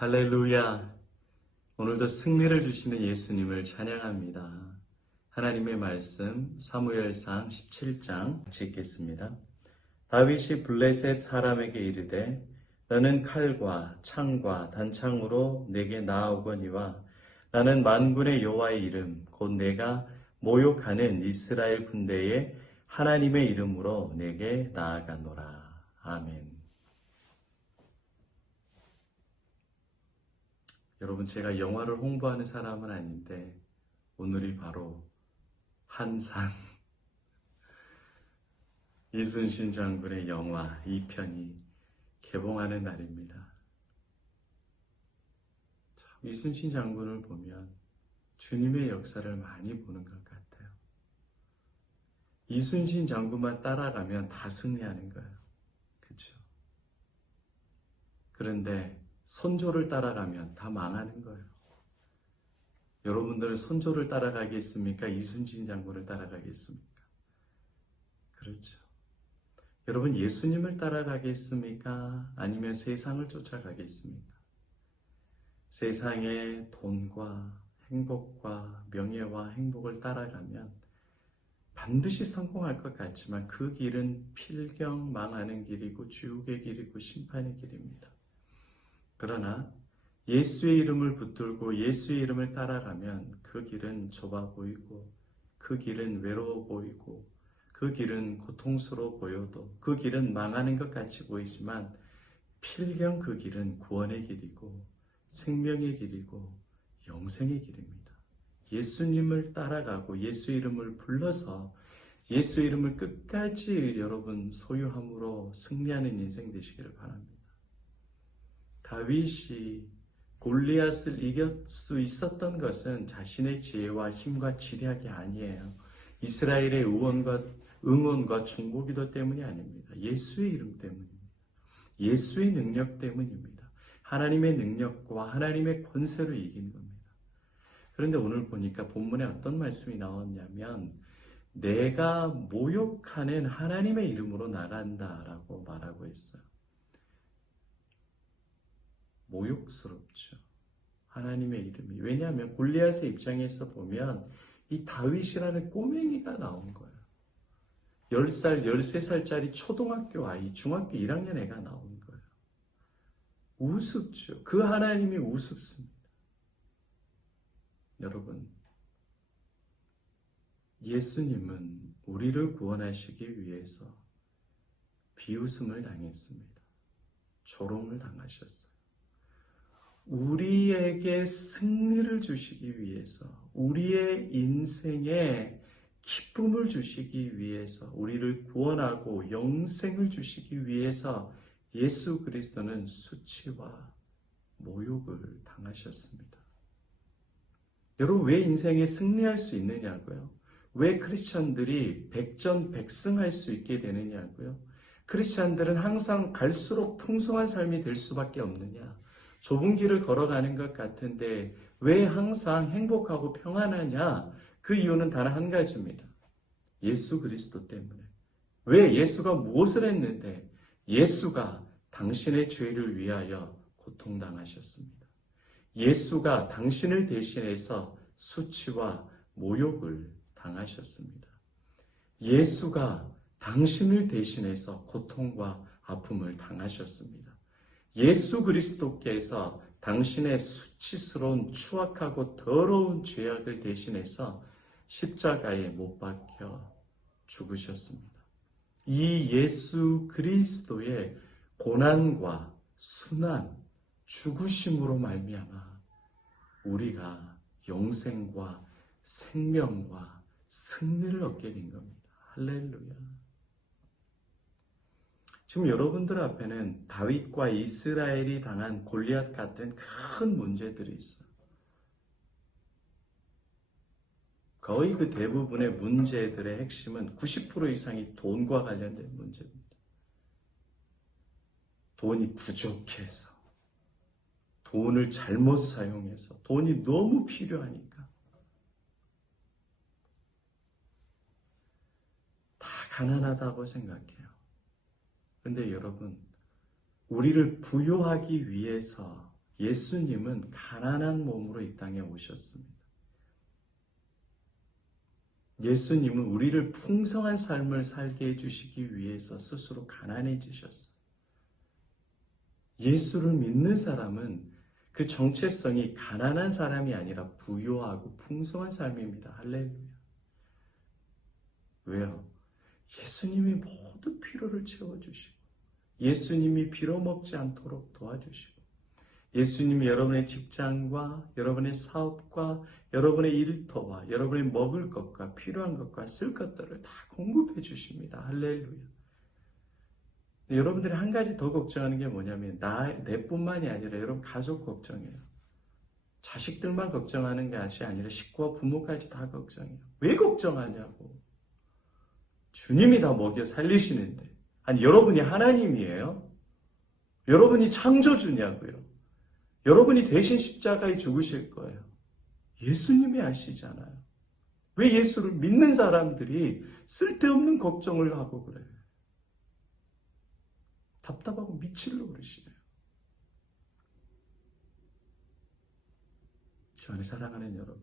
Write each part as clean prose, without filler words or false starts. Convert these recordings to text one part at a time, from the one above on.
할렐루야! 오늘도 승리를 주시는 예수님을 찬양합니다. 하나님의 말씀 사무엘상 17장 같이 읽겠습니다. 다윗이 블레셋 사람에게 이르되 너는 칼과 창과 단창으로 내게 나아오거니와 나는 만군의 여호와의 이름 곧 내가 모욕하는 이스라엘 군대의 하나님의 이름으로 내게 나아가노라. 아멘. 여러분, 제가 영화를 홍보하는 사람은 아닌데 오늘이 바로 한산 이순신 장군의 영화 2편이 개봉하는 날입니다. 이순신 장군을 보면 주님의 역사를 많이 보는 것 같아요. 이순신 장군만 따라가면 다 승리하는 거예요. 그렇죠? 그런데 선조를 따라가면 다 망하는 거예요. 여러분들 선조를 따라가겠습니까? 이순신 장군을 따라가겠습니까? 그렇죠. 여러분 예수님을 따라가겠습니까? 아니면 세상을 쫓아가겠습니까? 세상의 돈과 행복과 명예와 행복을 따라가면 반드시 성공할 것 같지만 그 길은 필경 망하는 길이고 지옥의 길이고 심판의 길입니다. 그러나 예수의 이름을 붙들고 예수의 이름을 따라가면 그 길은 좁아 보이고 그 길은 외로워 보이고 그 길은 고통스러워 보여도 그 길은 망하는 것 같이 보이지만 필경 그 길은 구원의 길이고 생명의 길이고 영생의 길입니다. 예수님을 따라가고 예수 이름을 불러서 예수 이름을 끝까지 여러분 소유함으로 승리하는 인생 되시기를 바랍니다. 다윗이 골리앗을 이길 수 있었던 것은 자신의 지혜와 힘과 지략이 아니에요. 이스라엘의 응원과 중보기도 때문이 아닙니다. 예수의 이름 때문입니다. 예수의 능력 때문입니다. 하나님의 능력과 하나님의 권세로 이긴 겁니다. 그런데 오늘 보니까 본문에 어떤 말씀이 나왔냐면 내가 모욕하는 하나님의 이름으로 나간다라고 말하고 있어요. 모욕스럽죠. 하나님의 이름이. 왜냐하면 골리앗의 입장에서 보면 이 다윗이라는 꼬맹이가 나온 거예요. 10살, 13살짜리 초등학교 아이, 중학교 1학년 애가 나온 거예요. 우습죠. 그 하나님이 우습습니다. 여러분, 예수님은 우리를 구원하시기 위해서 비웃음을 당했습니다. 조롱을 당하셨어요. 우리에게 승리를 주시기 위해서, 우리의 인생에 기쁨을 주시기 위해서, 우리를 구원하고 영생을 주시기 위해서 예수 그리스도는 수치와 모욕을 당하셨습니다. 여러분, 왜 인생에 승리할 수 있느냐고요? 왜 크리스천들이 백전백승할 수 있게 되느냐고요? 크리스천들은 항상 갈수록 풍성한 삶이 될 수밖에 없느냐? 좁은 길을 걸어가는 것 같은데 왜 항상 행복하고 평안하냐? 그 이유는 단 한 가지입니다. 예수 그리스도 때문에. 왜? 예수가 무엇을 했는데? 예수가 당신의 죄를 위하여 고통당하셨습니다. 예수가 당신을 대신해서 수치와 모욕을 당하셨습니다. 예수가 당신을 대신해서 고통과 아픔을 당하셨습니다. 예수 그리스도께서 당신의 수치스러운 추악하고 더러운 죄악을 대신해서 십자가에 못 박혀 죽으셨습니다. 이 예수 그리스도의 고난과 순환, 죽으심으로 말미암아 우리가 영생과 생명과 승리를 얻게 된 겁니다. 할렐루야. 지금 여러분들 앞에는 다윗과 이스라엘이 당한 골리앗 같은 큰 문제들이 있어요. 거의 그 대부분의 문제들의 핵심은 90% 이상이 돈과 관련된 문제입니다. 돈이 부족해서, 돈을 잘못 사용해서, 돈이 너무 필요하니까 다 가난하다고 생각해요. 그런데 여러분, 우리를 부유하기 위해서 예수님은 가난한 몸으로 이 땅에 오셨습니다. 예수님은 우리를 풍성한 삶을 살게 해주시기 위해서 스스로 가난해지셨어요. 예수를 믿는 사람은 그 정체성이 가난한 사람이 아니라 부유하고 풍성한 삶입니다. 할렐루야. 왜요? 예수님이 모든 필요를 채워주시고 예수님이 빌어먹지 않도록 도와주시고 예수님이 여러분의 직장과 여러분의 사업과 여러분의 일터와 여러분의 먹을 것과 필요한 것과 쓸 것들을 다 공급해 주십니다. 할렐루야. 여러분들이 한 가지 더 걱정하는 게 뭐냐면 내뿐만이 아니라 여러분 가족 걱정해요. 자식들만 걱정하는 것이 아니라 식구와 부모까지 다 걱정해요. 왜 걱정하냐고. 주님이 다 먹여 살리시는데. 아니 여러분이 하나님이에요? 여러분이 창조주냐고요. 여러분이 대신 십자가에 죽으실 거예요. 예수님이 아시잖아요. 왜 예수를 믿는 사람들이 쓸데없는 걱정을 하고 그래요? 답답하고 미치려고 그러시네요. 주 안에 사랑하는 여러분,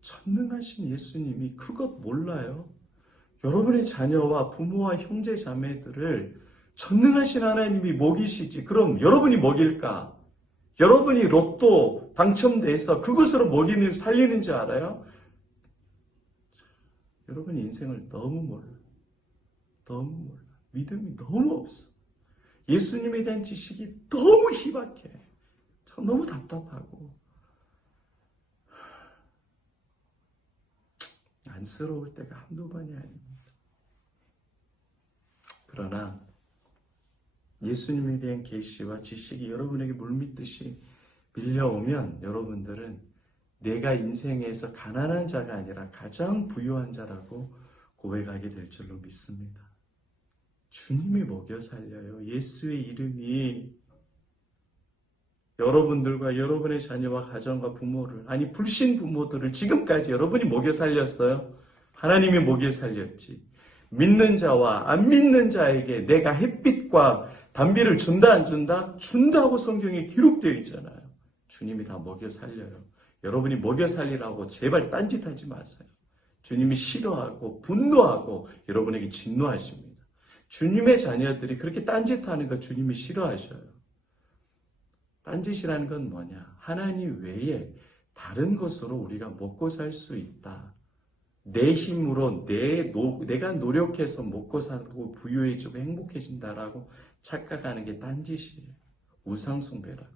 전능하신 예수님이 그것 몰라요? 여러분의 자녀와 부모와 형제 자매들을 전능하신 하나님이 먹이시지. 그럼 여러분이 먹일까? 여러분이 로또 당첨돼서 그것으로 먹이는 살리는 줄 알아요? 여러분이 인생을 너무 몰라. 너무 몰라. 믿음이 너무 없어. 예수님에 대한 지식이 너무 희박해. 저 너무 답답하고 안쓰러울 때가 한두 번이 아닙니다. 그러나 예수님에 대한 계시와 지식이 여러분에게 물밀듯이 밀려오면 여러분들은 내가 인생에서 가난한 자가 아니라 가장 부유한 자라고 고백하게 될 줄로 믿습니다. 주님이 먹여 살려요. 예수의 이름이 여러분들과 여러분의 자녀와 가정과 부모를, 아니 불신 부모들을 지금까지 여러분이 먹여 살렸어요. 하나님이 먹여 살렸지. 믿는 자와 안 믿는 자에게 내가 햇빛과 담비를 준다 안 준다? 준다고 성경에 기록되어 있잖아요. 주님이 다 먹여 살려요. 여러분이 먹여 살리라고 제발 딴짓하지 마세요. 주님이 싫어하고 분노하고 여러분에게 진노하십니다. 주님의 자녀들이 그렇게 딴짓하는 거 주님이 싫어하셔요. 딴짓이라는 건 뭐냐? 하나님 외에 다른 것으로 우리가 먹고 살 수 있다. 내 힘으로 내가 노력해서 먹고 살고 부유해지고 행복해진다라고 착각하는 게 딴짓이에요. 우상숭배라고.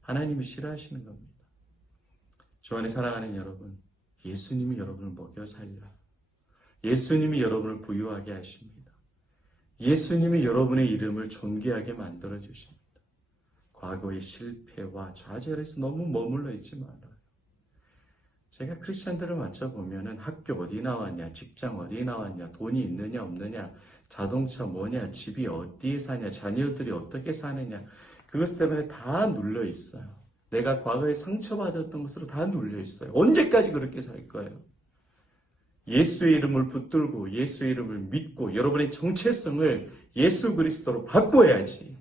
하나님이 싫어하시는 겁니다. 주 안에 사랑하는 여러분, 예수님이 여러분을 먹여 살려요. 예수님이 여러분을 부유하게 하십니다. 예수님이 여러분의 이름을 존귀하게 만들어 주십니다. 과거의 실패와 좌절에서 너무 머물러 있지 말아요. 제가 크리스찬들을 맞춰보면 학교 어디 나왔냐, 직장 어디 나왔냐, 돈이 있느냐 없느냐, 자동차 뭐냐, 집이 어디에 사냐, 자녀들이 어떻게 사느냐, 그것 때문에 다 눌려 있어요. 내가 과거에 상처받았던 것으로 다 눌려 있어요. 언제까지 그렇게 살 거예요? 예수의 이름을 붙들고 예수의 이름을 믿고 여러분의 정체성을 예수 그리스도로 바꿔야지.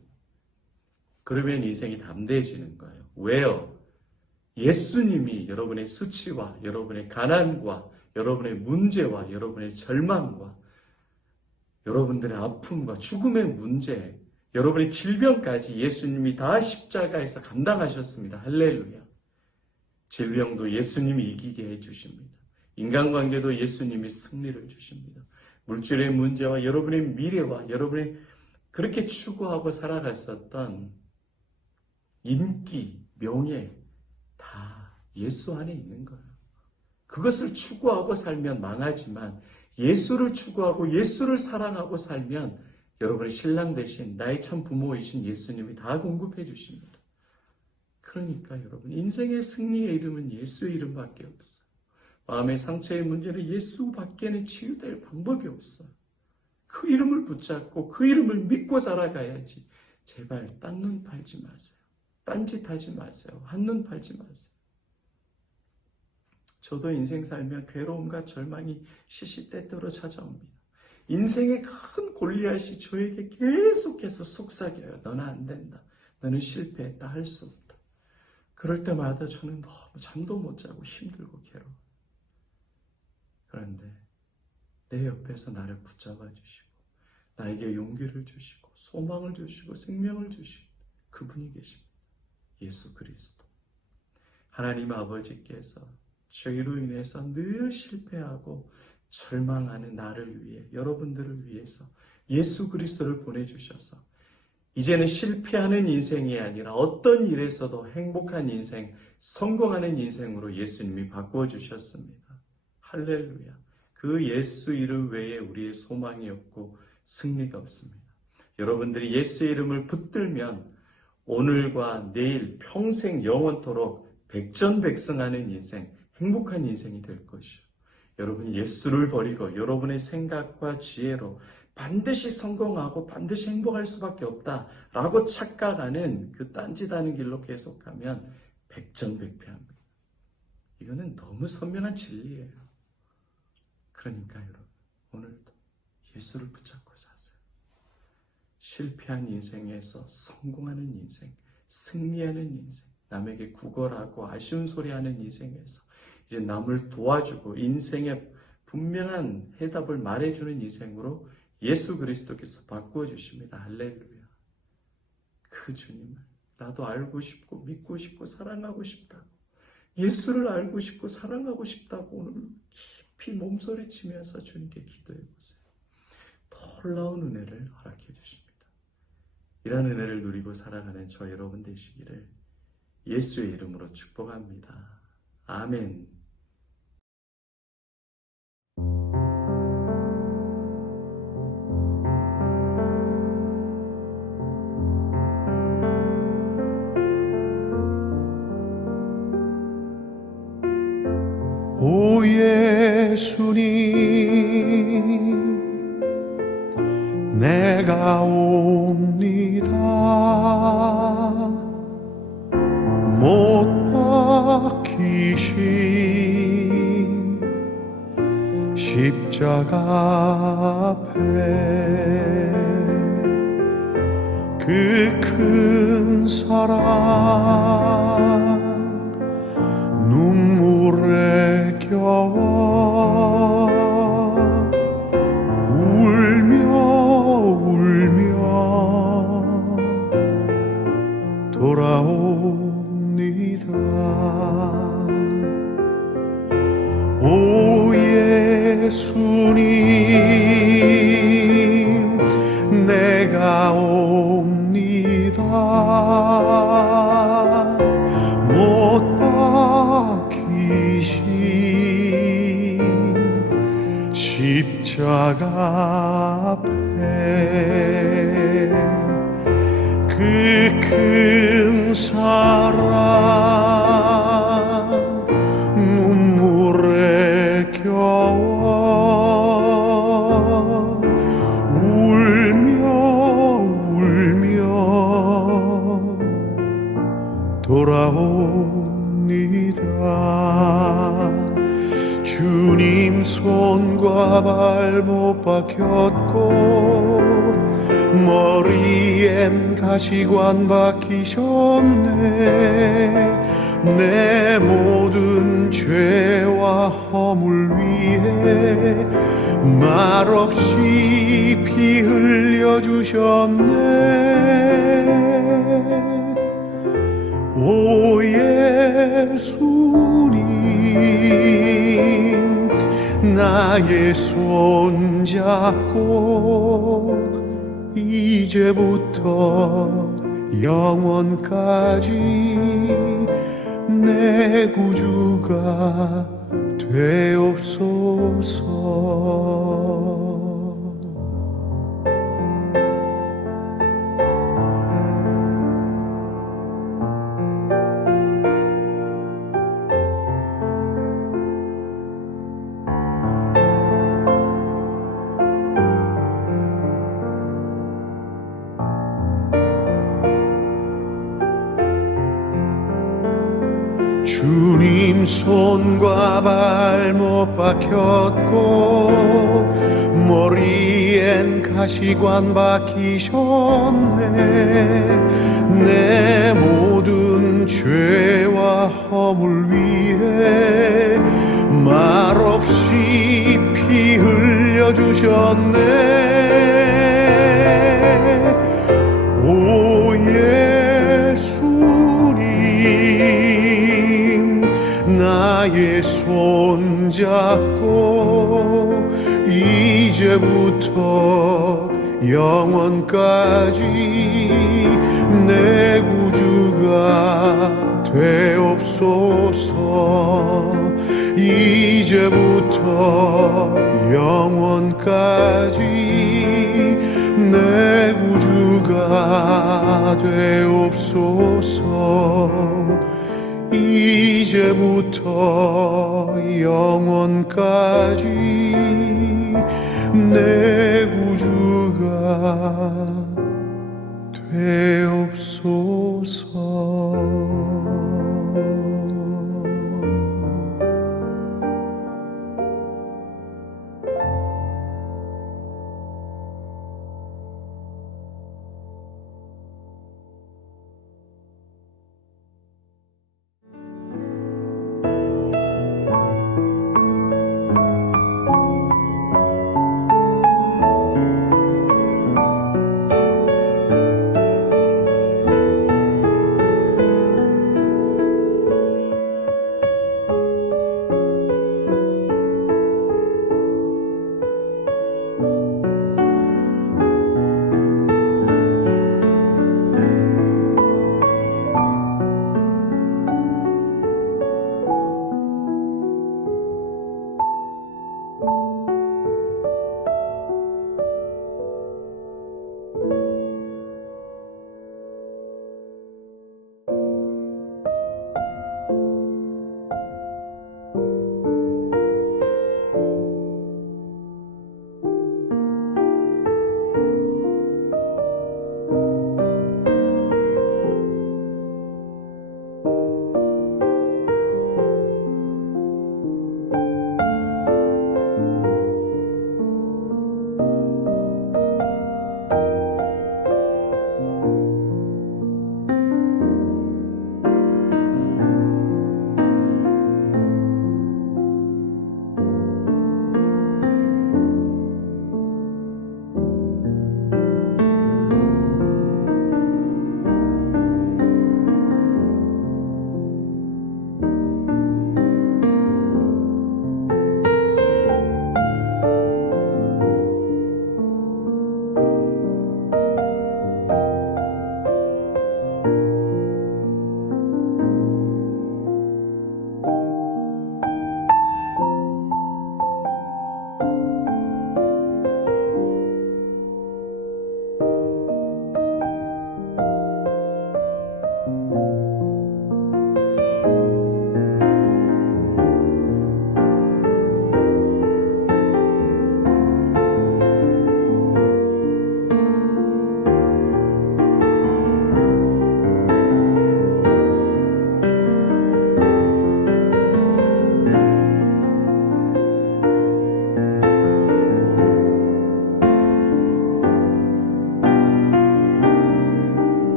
그러면 인생이 담대해지는 거예요. 왜요? 예수님이 여러분의 수치와 여러분의 가난과 여러분의 문제와 여러분의 절망과 여러분들의 아픔과 죽음의 문제, 여러분의 질병까지 예수님이 다 십자가에서 감당하셨습니다. 할렐루야. 질병도 예수님이 이기게 해주십니다. 인간관계도 예수님이 승리를 주십니다. 물질의 문제와 여러분의 미래와 여러분의 그렇게 추구하고 살아갔었던 인기, 명예 다 예수 안에 있는 거예요. 그것을 추구하고 살면 망하지만 예수를 추구하고 예수를 사랑하고 살면 여러분의 신랑 대신 나의 참 부모이신 예수님이 다 공급해 주십니다. 그러니까 여러분 인생의 승리의 이름은 예수의 이름밖에 없어요. 마음의 상처의 문제는 예수밖에는 치유될 방법이 없어요. 그 이름을 붙잡고 그 이름을 믿고 살아가야지. 제발 딴 눈 팔지 마세요. 딴짓하지 마세요. 한눈 팔지 마세요. 저도 인생 살면 괴로움과 절망이 시시때때로 찾아옵니다. 인생의 큰 골리앗이 저에게 계속해서 속삭여요. 너는 안 된다. 너는 실패했다. 할 수 없다. 그럴 때마다 저는 너무 잠도 못 자고 힘들고 괴로워. 그런데 내 옆에서 나를 붙잡아 주시고 나에게 용기를 주시고 소망을 주시고 생명을 주시고 그분이 계십니다. 예수 그리스도. 하나님 아버지께서 죄로 인해서 늘 실패하고 절망하는 나를 위해, 여러분들을 위해서 예수 그리스도를 보내주셔서 이제는 실패하는 인생이 아니라 어떤 일에서도 행복한 인생, 성공하는 인생으로 예수님이 바꾸어 주셨습니다. 할렐루야. 그 예수 이름 외에 우리의 소망이 없고 승리가 없습니다. 여러분들이 예수의 이름을 붙들면 오늘과 내일 평생 영원토록 백전백승하는 인생, 행복한 인생이 될 것이요. 여러분이 예수를 버리고 여러분의 생각과 지혜로 반드시 성공하고 반드시 행복할 수밖에 없다라고 착각하는 그 딴짓하는 길로 계속하면 백전백패합니다. 이거는 너무 선명한 진리예요. 그러니까 여러분, 오늘도 예수를 붙잡고 사세요. 실패한 인생에서 성공하는 인생, 승리하는 인생, 남에게 구걸하고 아쉬운 소리하는 인생에서 이제 남을 도와주고 인생의 분명한 해답을 말해주는 인생으로 예수 그리스도께서 바꾸어 주십니다. 할렐루야. 그 주님을 나도 알고 싶고 믿고 싶고 사랑하고 싶다고, 예수를 알고 싶고 사랑하고 싶다고 오늘 깊이 몸소리치면서 주님께 기도해 보세요. 놀라운 은혜를 허락해 주십니다. 이런 은혜를 누리고 살아가는 저 여러분 되시기를 예수의 이름으로 축복합니다. 아멘. 오 예수님, 내가 옵니다. 못 박히신 십자가 앞에 그 큰 사랑 눈물에 겨워 울며 돌아옵니다. 오 예수님, 내가 옵니다. 못 박히신 십자가 앞에 그 큰 사랑 눈물에 겨워 울며 돌아옵니다. 주님 손과 발 못 박혔고 머리엔 가시관 박히셨네. 내 모든 죄와 허물 위에 말없이 피 흘려주셨네. 오 예수님, 나의 손 잡고 이제부터 영원까지 내 구주가 되옵소서. 주님 손과 발 못 박혔고 머리엔 가시관 박히셨네. 내 모든 죄와 허물 위에 말없이 피 흘려주셨네. 오 예수님, 나의 손 잡고 이제부터 영원까지 내 구주가 되옵소서. 이제부터 영원까지 내 구주가 되옵소서. 이제부터 영원까지 내 구주가 되옵소서.